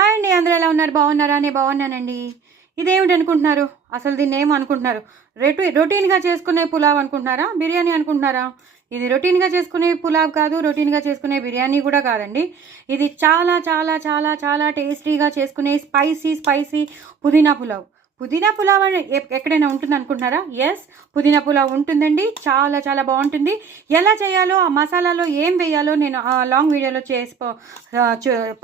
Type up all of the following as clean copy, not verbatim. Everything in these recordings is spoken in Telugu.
హాయ్ అండి, అందరూ ఎలా ఉన్నారు? బాగున్నారా? నేను బాగున్నానండి. ఇదేమిటి అనుకుంటున్నారు? అసలు దీన్ని ఏమనుకుంటున్నారు? రొటీన్‌గా చేసుకునే పులావ్ అనుకుంటున్నారా? బిర్యానీ అనుకుంటున్నారా? ఇది రొటీన్‌గా చేసుకునే పులావ్ కాదు, రొటీన్‌గా చేసుకునే బిర్యానీ కూడా కాదండి. ఇది చాలా చాలా చాలా చాలా టేస్టీగా చేసుకునే స్పైసీ పుదీనా పులావ్. పుదీనా పులావ్ అని ఎక్కడైనా ఉంటుందనుకుంటున్నారా? యెస్, పుదీనా పులావ్ ఉంటుందండి. చాలా చాలా బాగుంటుంది. ఎలా చేయాలో, ఆ మసాలాలో ఏం వేయాలో నేను లాంగ్ వీడియోలో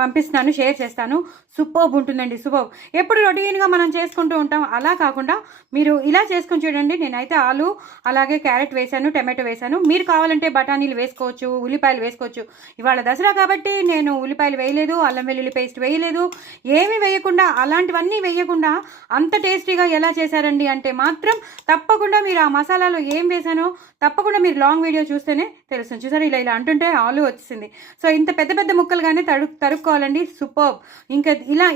పంపిస్తాను, షేర్ చేస్తాను. సూపర్బ్ ఉంటుందండి, సూపర్బ్. ఎప్పుడు రొటీన్గా మనం చేసుకుంటూ ఉంటాం, అలా కాకుండా మీరు ఇలా చేసుకొని చూడండి. నేనైతే ఆలు అలాగే క్యారెట్ వేశాను, టమాటో వేశాను. మీరు కావాలంటే బఠానీలు వేసుకోవచ్చు, ఉల్లిపాయలు వేసుకోవచ్చు. ఇవాళ దసరా కాబట్టి నేను ఉల్లిపాయలు వేయలేదు, అల్లం వెల్లుల్లి పేస్ట్ వేయలేదు, ఏమీ వేయకుండా, అలాంటివన్నీ వేయకుండా అంత టేస్టీగా ఎలా చేశారండి అంటే మాత్రం తప్పకుండా మీరు ఆ మసాలాలో ఏం వేసానో తప్పకుండా మీరు లాంగ్ వీడియో చూస్తేనే తెలుస్తుంది. చూసారు, ఇలా ఇలా అంటుంటే ఆలు వచ్చేసింది. సో ఇంత పెద్ద పెద్ద ముక్కలుగానే తరుక్కోవాలండి. సూపర్బ్. ఇంకా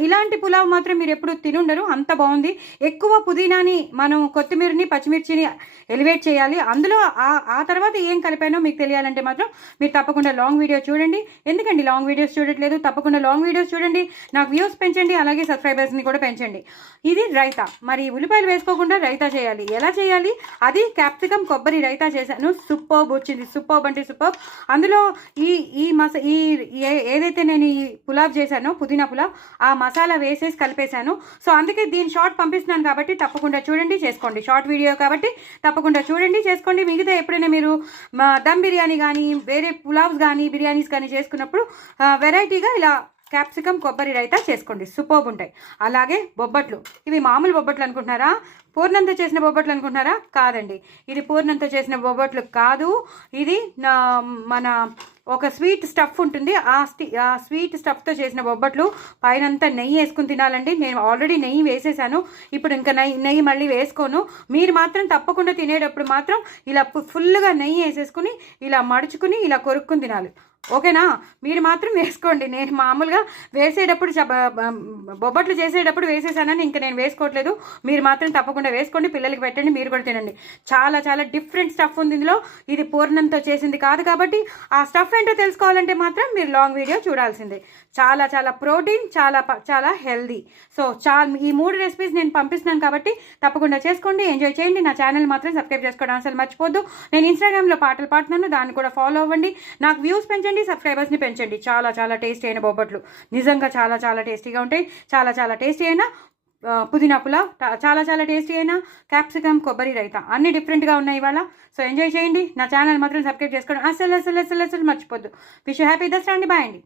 ఇలాంటి పులావ్ మాత్రం మీరు ఎప్పుడు తినుండరు, అంత బాగుంది. ఎక్కువ పుదీనాని, మనం కొత్తిమీరని, పచ్చిమిర్చిని ఎలివేట్ చేయాలి. అందులో ఆ తర్వాత ఏం కలిపానో మీకు తెలియాలంటే మాత్రం మీరు తప్పకుండా లాంగ్ వీడియో చూడండి. ఎందుకండి లాంగ్ వీడియోస్ చూడట్లేదు? తప్పకుండా లాంగ్ వీడియోస్ చూడండి, నాకు వ్యూస్ పెంచండి, అలాగే సబ్స్క్రైబర్స్ని కూడా పెంచండి. ఇది రైతా. మరి ఉల్లిపాయలు వేసుకోకుండా రైతా చేయాలి. ఎలా చేయాలి? అది క్యాప్సికమ్ కొబ్బరి రైతా చేశాను. సూపర్బ్ వచ్చింది, సూపర్బ్ అంటే సూపర్బ్. అందులో ఏదైతే నేను ఈ పులావ్ చేశానో, పుదీనా పులావ్, ఆ మసాలా వేసేసి కలిపేశాను. సో అందుకే దీని షార్ట్ పంపిస్తున్నాను కాబట్టి తప్పకుండా చూడండి, చేసుకోండి. షార్ట్ వీడియో కాబట్టి తప్పకుండా చూడండి, చేసుకోండి. మిగతా ఎప్పుడైనా మీరు దమ్ బిర్యానీ కానీ, వేరే పులావ్స్ కానీ, బిర్యానీస్ కానీ చేసుకున్నప్పుడు వెరైటీగా ఇలా క్యాప్సికమ్ కొబ్బరి రైతా చేసుకోండి, సూపర్బ్ ఉంటాయి. అలాగే బొబ్బట్లు. ఇవి మామూలు బొబ్బట్లు అనుకుంటున్నారా? పూర్ణంతో చేసిన బొబ్బట్లు అనుకుంటున్నారా? కాదండి, ఇది పూర్ణంతో చేసిన బొబ్బట్లు కాదు. ఇది మన ఒక స్వీట్ స్టఫ్ ఉంటుంది, ఆ స్వీట్ స్టఫ్తో చేసిన బొబ్బట్లు. పైనంతా నెయ్యి వేసుకుని తినాలండి. నేను ఆల్రెడీ నెయ్యి వేసేసాను, ఇప్పుడు ఇంకా నెయ్యి మళ్ళీ వేసుకోను. మీరు మాత్రం తప్పకుండా తినేటప్పుడు మాత్రం ఇలా ఫుల్గా నెయ్యి వేసేసుకుని ఇలా మడుచుకుని ఇలా కొరుక్కుని తినాలి. ఓకేనా? మీరు మాత్రం వేసుకోండి. నేను మామూలుగా వేసేటప్పుడు బొబ్బట్లు చేసేటప్పుడు వేసేసానని ఇంకా నేను వేసుకోవట్లేదు. మీరు మాత్రం తప్పకుండా వేసుకోండి, పిల్లలకి పెట్టండి, మీరు కూడా తినండి. చాలా చాలా డిఫరెంట్ స్టఫ్ ఉంది ఇందులో. ఇది పూర్ణంతో చేసింది కాదు కాబట్టి ఆ స్టఫ్ ఏంటో తెలుసుకోవాలంటే మాత్రం మీరు లాంగ్ వీడియో చూడాల్సిందే. చాలా చాలా ప్రోటీన్, చాలా చాలా హెల్దీ. సో ఈ 3 రెసిపీస్ నేను పంపిస్తున్నాను కాబట్టి తప్పకుండా చేసుకోండి, ఎంజాయ్ చేయండి. నా ఛానల్ మాత్రం సబ్స్క్రైబ్ చేసుకోవడం అసలు మర్చిపోద్దు. నేను ఇన్స్టాగ్రామ్లో పాటలు పాడుతున్నాను, దాన్ని కూడా ఫాలో అవ్వండి. నాకు వ్యూస్ పెంచండి, సబ్స్క్రైబర్స్ని పెంచండి. చాలా చాలా టేస్టీ అయిన బొబ్బట్లు, నిజంగా చాలా చాలా టేస్టీగా ఉంటాయి. చాలా చాలా టేస్టీ అయిన పుదీనా పులావ్, చాలా చాలా టేస్టీ అయిన క్యాప్సికమ్ కొబ్బరి రైతా, అన్ని డిఫరెంట్గా ఉన్నాయి ఇవాళ. సో ఎంజాయ్ చేయండి. నా ఛానల్ మాత్రం సబ్స్క్రైబ్ చేసుకోండి అసలు మర్చిపోద్దు. విష్ హ్యాపీ దసరా అండి. బాయ్ అండి.